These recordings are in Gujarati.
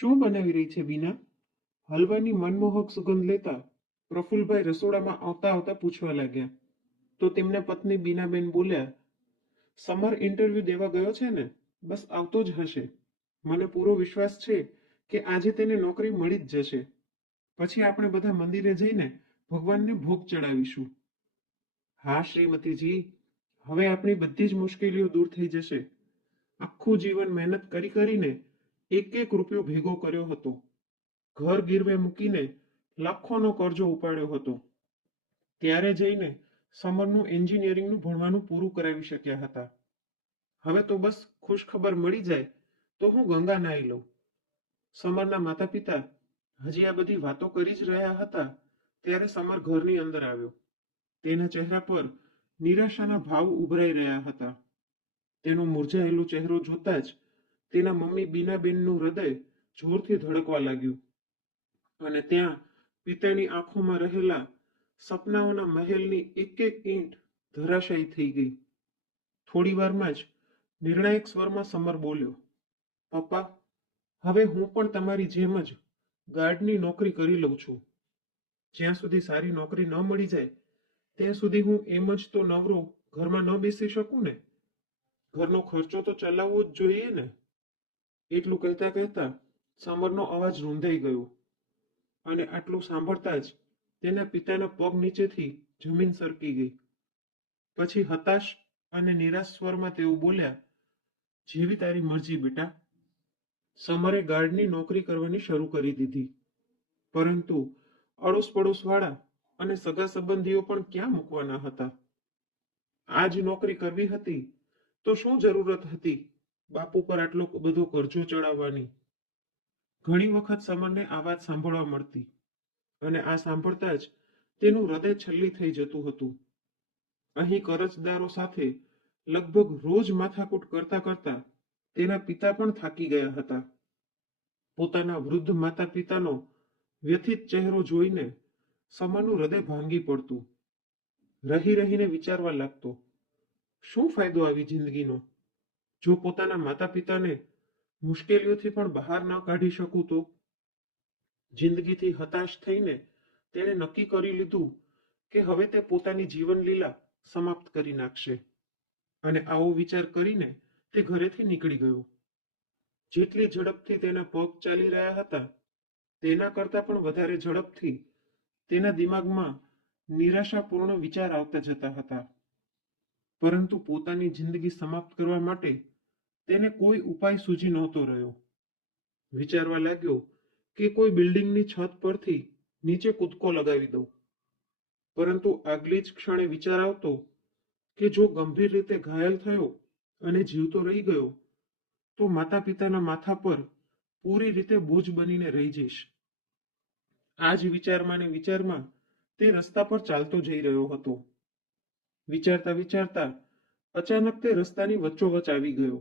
શું બનાવી રહી છે બીના? હલવાની મનમોહક સુગંધ લેતા પ્રફુલ્લભાઈ રસોડામાં આવતા આવતા પૂછવા લાગ્યા. તો તેમના પત્ની બીનાબેન બોલ્યા, સમર ઇન્ટરવ્યૂ દેવા ગયો છે ને, બસ આવતો જ હશે. મને પૂરો વિશ્વાસ છે કે આજે તેને નોકરી મળી જ જશે. પછી આપણે બધા મંદિરે જઈને ભગવાનને ભોગ ચડાવીશું. હા શ્રીમતીજી, હવે આપણી બધી જ મુશ્કેલીઓ દૂર થઈ જશે. આખું જીવન મહેનત કરીને એક એક રૂપિયો ભેગો કર્યો હતો. ઘર ગીરવે મૂકીને લાખોનો કરજો ઉપાડ્યો હતો. ત્યારે જઈને સમરનું એન્જિનિયરિંગનું ભણવાનું પૂરું કરાવી શક્યા હતા. હવે તો બસ ખુશ ખબર મળી જાય તો હું ગંગા નાહી લઉં. સમરના માતા પિતા હજી આ બધી વાતો કરી જ રહ્યા હતા ત્યારે સમર ઘરની અંદર આવ્યો. તેના ચહેરા પર નિરાશાના ભાવ ઉભરાઈ રહ્યા હતા. તેનો મુરઝાયેલો ચહેરો જોતા જ તેના મમ્મી બીનાબેનનું હૃદય જોરથી ધડકવા લાગ્યું અને ત્યાં પિતાની આંખોમાં રહેલા સપનાઓના મહેલની એક એક ઈંટ ધરાશાયી થઈ ગઈ. થોડી વારમાં જ નિર્ણાયક સ્વરમાં સમર બોલ્યો, પપ્પા, હવે હું પણ તમારી જેમ જ ગાર્ડની નોકરી કરી લઉં છું. જ્યાં સુધી સારી નોકરી ન મળી જાય ત્યાં સુધી હું એમ જ તો નવરો ઘરમાં ન બેસી શકું ને. ઘરનો ખર્ચો તો ચલાવવો જ જોઈએ ને. એટલું કહેતા કહેતા સમરનો અવાજ રૂંધાઈ ગયો અને આટલું સાંભળતા જ તેના પિતાના પગ નીચેથી જમીન સરકી ગઈ. પછી હતાશ અને નિરાશ સ્વરમાં તેઓ બોલ્યા, જેવી તારી મરજી બેટા. સમરે ગાર્ડની નોકરી કરવાની શરૂ કરી દીધી. પરંતુ અડોસ પડોસ વાળા અને સગા સંબંધીઓ પણ ક્યાં મૂકવાના હતા. આ જ નોકરી કરવી હતી તો શું જરૂરત હતી બાપુ પર આટલો બધો કરજો ચડાવવાની. ઘણી વખત સમરને આ વાત સાંભળવા મળતી અને આ સાંભળતા જ તેનું હૃદય છલ્લી થઈ જતું હતું. અહીં કરજદારો સાથે લગભગ રોજ માથાકૂટ કરતા કરતા તેના પિતા પણ થાકી ગયા હતા. પોતાના વૃદ્ધ માતા પિતાનો વ્યથિત ચહેરો જોઈને સમરનું હૃદય ભાંગી પડતું. રહી રહીને વિચારવા લાગતો, શું ફાયદો આવી જિંદગીનો? જો પોતાના માતા પિતાને મુશ્કેલીઓથી પણ બહાર ન કાઢી શકું તો? જિંદગીથી હતાશ થઈને તેણે નક્કી કરી લીધું કે હવે તે પોતાની જીવન લીલા સમાપ્ત કરી નાખશે. અને આવો વિચાર કરીને તે ઘરેથી નીકળી ગયો. જેટલી ઝડપથી તેના પગ ચાલી રહ્યા હતા તેના કરતાં પણ વધારે ઝડપથી તેના દિમાગમાં નિરાશાપૂર્ણ વિચાર આવતા જતા હતા. પરંતુ પોતાની જિંદગી સમાપ્ત કરવા માટે તેને કોઈ ઉપાય સૂઝી નહોતો રહ્યો. વિચારવા લાગ્યો કે કોઈ બિલ્ડિંગની છત પરથી નીચે કૂદકો લગાવી દઉં. પરંતુ આગલી જ ક્ષણે વિચાર આવતો કે જો ગંભીર રીતે ઘાયલ થયો અને જીવતો રહી ગયો તો માતા પિતાના માથા પર પૂરી રીતે બોજ બનીને રહી જઈશ. આ જ વિચારમાં ને વિચારમાં તે રસ્તા પર ચાલતો જઈ રહ્યો હતો. વિચારતા વિચારતા અચાનક તે રસ્તાની વચ્ચોવચ આવી ગયો.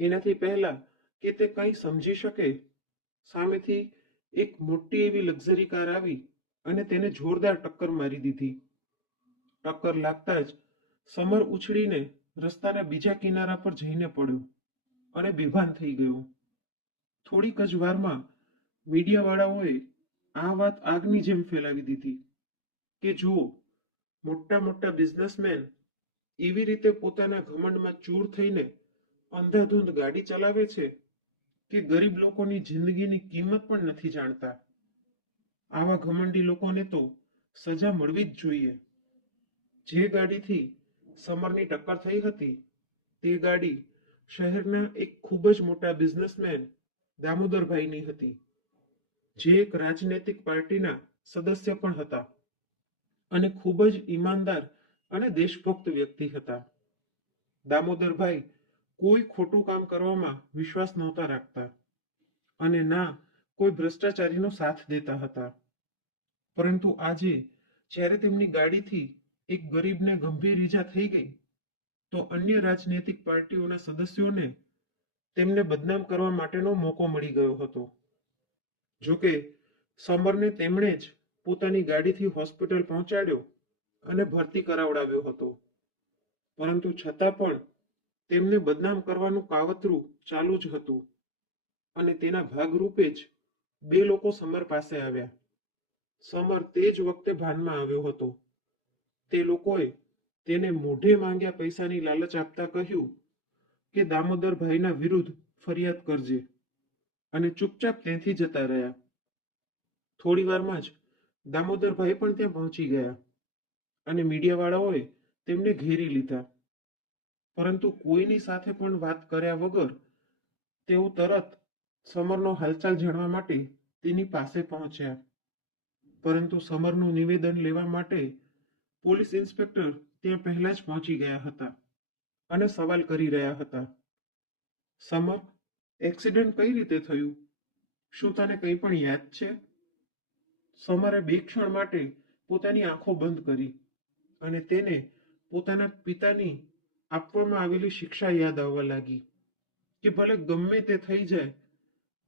એનાથી પહેલા કે તે કંઈ સમજી શકે સામેથી એક મોટી એવી લક્ઝરી કાર આવી અને તેને જોરદાર ટક્કર મારી દીધી. ટક્કર લાગતા જ સમર ઉછળીને રસ્તાના બીજા કિનારા પર જઈને પડ્યો અને બેભાન થઈ ગયો. થોડીક જ વારમાં મીડિયાવાળાઓએ આ વાત આગની જેમ ફેલાવી દીધી કે જુઓ, મોટા મોટા બિઝનેસમેન એવી રીતે પોતાના ઘમંડમાં ચૂર થઈને અંધાધૂંધ ગાડી ચલાવે છે કે ગરીબ લોકોની જિંદગીની કિંમત પણ નથી જાણતા. આવા ઘમંડી લોકોને તો સજા મળવી જ જોઈએ. જે ગાડીથી સમરની ટક્કર થઈ હતી તે ગાડી શહેરના એક ખૂબ જ મોટા બિઝનેસમેન દામોદરભાઈની હતી, જે એક રાજનૈતિક પાર્ટીના સદસ્ય પણ હતા અને ખૂબ જ ઈમાનદાર અને દેશભક્ત વ્યક્તિ હતા. દામોદરભાઈ કોઈ ખોટું કામ કરવામાં વિશ્વાસ નહોતા રાખતા અને ના કોઈ ભ્રષ્ટાચારીનો સાથ દેતા હતા. પરંતુ આજે જ્યારે તેમની ગાડીથી એક ગરીબને ગંભીર ઈજા થઈ ગઈ તો અન્ય રાજનૈતિક પાર્ટીઓના સદસ્યોને તેમને બદનામ કરવા માટેનો મોકો મળી ગયો હતો. જોકે સમરને તેમણે જ પોતાની ગાડીથી હોસ્પિટલ પહોંચાડ્યો અને ભરતી કરાવડાવ્યો હતો. પરંતુ છતાં પણ તેમને બદનામ કરવાનું કાવતરું ચાલુ જ હતું. અને તેના ભાગરૂપે જ બે લોકો સમર પાસે આવ્યા. સમર તે જ વખતે ભાનમાં આવ્યો હતો. તે લોકોએ તેને મોઢે માંગ્યા પૈસાની લાલચ આપતા કહ્યું કે દામોદરભાઈના વિરુદ્ધ ફરિયાદ કરજે, અને ચૂપચાપ ત્યાંથી જતા રહ્યા. થોડી વારમાં જ દામોદરભાઈ પણ ત્યાં પહોંચી ગયા અને મીડિયાવાળાઓએ તેમને ઘેરી લીધા. પરંતુ કોઈની સાથે પણ વાત કર્યા વગર તેઓ તરત સમરનો હાલચાલ જાણવા માટે તેની પાસે પહોંચ્યા. પરંતુ સમરનું નિવેદન લેવા માટે પોલીસ ઇન્સ્પેક્ટર ત્યાં પહેલા જ પહોંચી ગયા હતા અને સવાલ કરી રહ્યા હતા. સમર, એક્સિડન્ટ કઈ રીતે થયું? શું તને કંઈ પણ યાદ છે? સમરે બે ક્ષણ માટે પોતાની આંખો બંધ કરી અને તેને પોતાના પિતાની આપવામાં આવેલી શિક્ષા યાદ આવવા લાગી કે ભલે ગમે તે થઈ જાય,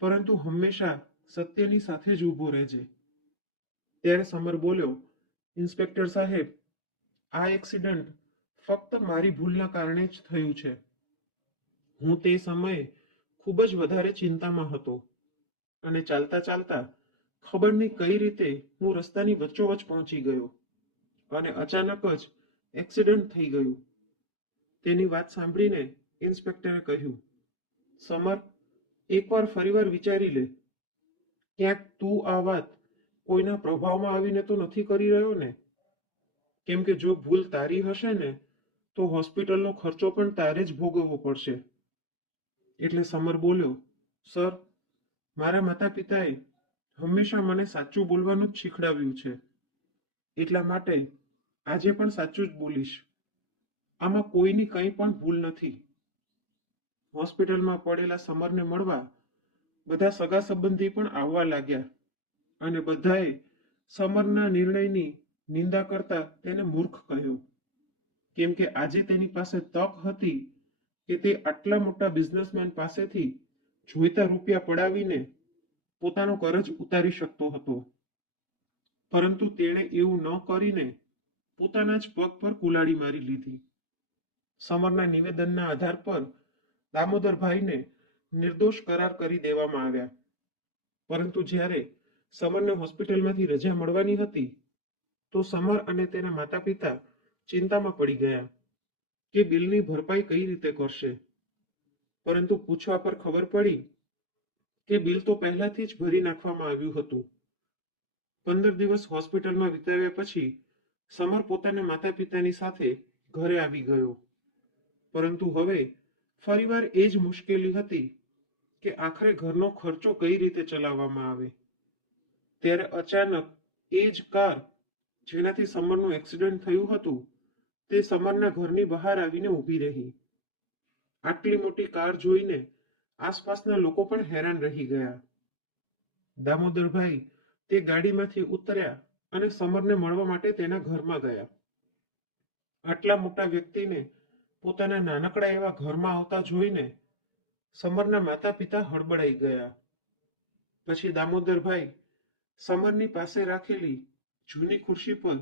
પરંતુ હંમેશા સત્યની સાથે જ ઊભો રહેજે. ત્યારે સમર બોલ્યો, ઇન્સ્પેક્ટર સાહેબ, આ એક્સિડન્ટ ફક્ત મારી ભૂલના કારણે જ થયું છે. હું તે સમયે ખૂબ જ વધારે ચિંતામાં હતો અને ચાલતા ચાલતા ખબર નહીં કઈ રીતે હું રસ્તાની વચ્ચોવચ પહોંચી ગયો અને અચાનક જ એક્સિડન્ટ થઈ ગયું. તેની વાત સાંભળીને ઇન્સ્પેક્ટરે કહ્યું, સમર, એકવાર ફરીવાર વિચારી લે. ક્યાંક તું આ વાત કોઈના પ્રભાવમાં આવીને તો નથી કરી રહ્યો ને? કેમ કે જો ભૂલ તારી હશે ને તો હોસ્પિટલનો ખર્ચો પણ તારે જ ભોગવવો પડશે. એટલે સમર બોલ્યો, સર, મારા માતા પિતાએ હંમેશા મને સાચું બોલવાનું જ શીખડાવ્યું છે. એટલા માટે આજે પણ સાચું જ બોલીશ. આમાં કોઈની કંઈ પણ ભૂલ નથી. હોસ્પિટલમાં પડેલા સમરને મળવા બધા સગા સંબંધી પણ આવવા લાગ્યા અને બધાએ સમરના નિર્ણયની નિંદા કરતા તેને મૂર્ખ કહ્યો. કેમ કે આજે તેની પાસે તક હતી કે તે આટલા મોટા બિઝનેસમેન પાસેથી જોઈતા રૂપિયા પડાવીને પોતાનો કરજ ઉતારી શકતો હતો. પરંતુ તેણે એવું ન કરીને પોતાના જ પગ પર કુલાડી મારી લીધી. સમરના નિવેદનના આધાર પર દામોદરભાઈને નિર્દોષ કરાર કરી દેવામાં આવ્યા. પરંતુ જ્યારે સમરને હોસ્પિટલમાંથી રજા મળવાની હતી તો સમર અને તેના માતા પિતા ચિંતામાં પડી ગયા કે બિલની ભરપાઈ કઈ રીતે કરશે. પરંતુ પૂછવા પર ખબર પડી કે બિલ તો પહેલાથી જ ભરી નાખવામાં આવ્યું હતું. 15 દિવસ હોસ્પિટલમાં વિતાવ્યા પછી સમર પોતાના માતા પિતાની સાથે ઘરે આવી ગયો. પરંતુ હવે ફરીવાર એ જ મુશ્કેલી હતી કે આખરે ઘરનો ખર્ચો કઈ રીતે ચલાવવામાં આવે. ત્યારે અચાનક એ જ કાર જેનાથી સમરનું એક્સિડન્ટ થયું હતું તે સમરના ઘરની બહાર આવીને ઊભી રહી. આટલી મોટી કાર જોઈને આસપાસના લોકો પણ હેરાન રહી ગયા. દામોદરભાઈ તે ગાડીમાંથી ઉતર્યા અને સમરને મળવા માટે તેના ઘરમાં ગયા. આટલા મોટા વ્યક્તિને પોતાના નાનકડા એવા ઘરમાં આવતા જોઈને સમરના માતા પિતા હડબડાઈ ગયા. પછી દામોદરભાઈ સમરની પાસે રાખેલી જૂની ખુરશી પર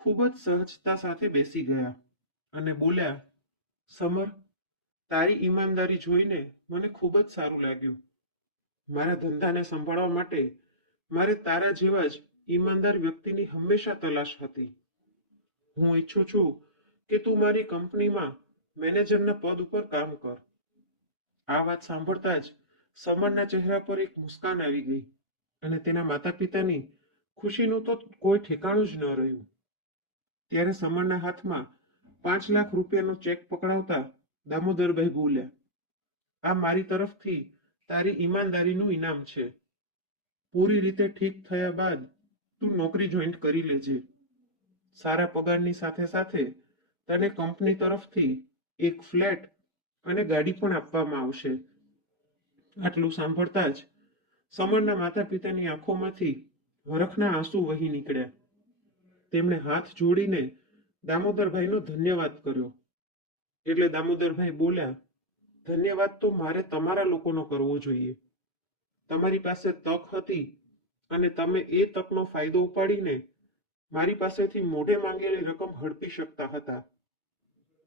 ખૂબ જ સહજતા સાથે બેસી ગયા અને બોલ્યા, સમર, તારી ઈમાનદારી જોઈને મને ખૂબ જ સારું લાગ્યું. મારા ધંધાને સંભાળવા માટે મારે તારા જેવા જ ઈમાનદાર વ્યક્તિની હંમેશા તલાશ હતી. હું ઈચ્છું છું કે તું મારી કંપનીમાં મેનેજરના પદ ઉપર કામ કર. આ વાત સાંભળતા જ સમરના ચહેરા પર એક મુસ્કાન આવી ગઈ અને તેના માતા પિતાની ખુશીનું તો કોઈ ઠેકાણું જ ન રહ્યું. ત્યારે સમરના હાથમાં 5 લાખ રૂપિયાનો ચેક પકડાવતા દામોદરભાઈ બોલ્યા, આ મારી તરફથી તારી ઈમાનદારીનું ઇનામ છે. પૂરી રીતે ઠીક થયા બાદ તું નોકરી જોઈન કરી લેજે. સારા પગારની સાથે સાથે તને કંપની તરફથી એક ફ્લેટ અને ગાડી પણ આપવામાં આવશે. આટલું સાંભળતા જ સમરના માતા પિતાની આંખોમાંથી હરખના આંસુ વહી નીકળ્યા. તેમણે હાથ જોડીને દામોદરભાઈનો ધન્યવાદ કર્યો. એટલે દામોદરભાઈ બોલ્યા, ધન્યવાદ તો મારે તમારા લોકોનો કરવો જોઈએ. તમારી પાસે તક હતી અને તમે એ તકનો ફાયદો ઉપાડીને મારી પાસેથી મોઢે માંગેલી રકમ હડપી શકતા હતા.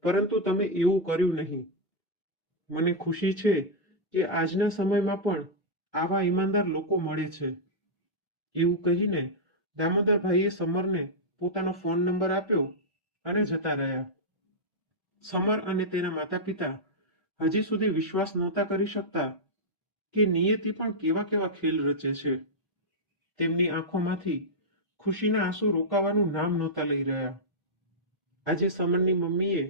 પરંતુ તમે એવું કર્યું નહીં. મને ખુશી છે કે આજના સમયમાં પણ આવા ઈમાનદાર લોકો મળે છે. એવું કહીને દામોદરભાઈએ સમરને પોતાનો ફોન નંબર આપ્યો અને જતા રહ્યા. સમર અને તેના માતા પિતા હજી સુધી વિશ્વાસ નહોતા કરી શકતા કે નિયતિ પણ કેવા કેવા ખેલ રચે છે. તેમની આંખોમાંથી ખુશીના આંસુ રોકાવાનું નામ નહોતા લઈ રહ્યા. આજે સમરની મમ્મીએ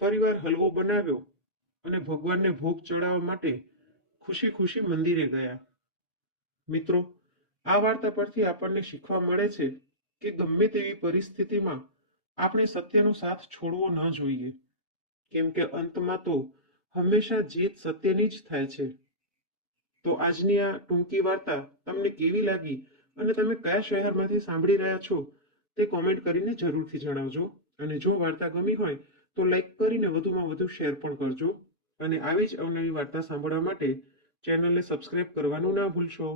ફરીવાર હલવો બનાવ્યો અને ભગવાનને ભોગ ચડાવવા માટે ખુશી ખુશી મંદિરે ગયા. મિત્રો, આ વાર્તા પરથી આપણને શીખવા મળે છે કે ગમે તેવી પરિસ્થિતિમાં આપણે સત્યનો સાથ છોડવો ન જોઈએ, કેમ કે અંતમાં તો હંમેશા જીત સત્યની જ થાય છે. તો આજની આ ટૂંકી વાર્તા તમને કેવી લાગી અને તમે કયા શહેરમાંથી સાંભળી રહ્યા છો તે કોમેન્ટ કરીને જરૂરથી જણાવજો. અને જો વાર્તા ગમી હોય તો લાઈક કરીને વધુમાં વધુ શેર પણ કરજો. અને આવી જ અવનવી વાર્તા સાંભળવા માટે ચેનલને સબસ્ક્રાઇબ કરવાનું ના ભૂલશો.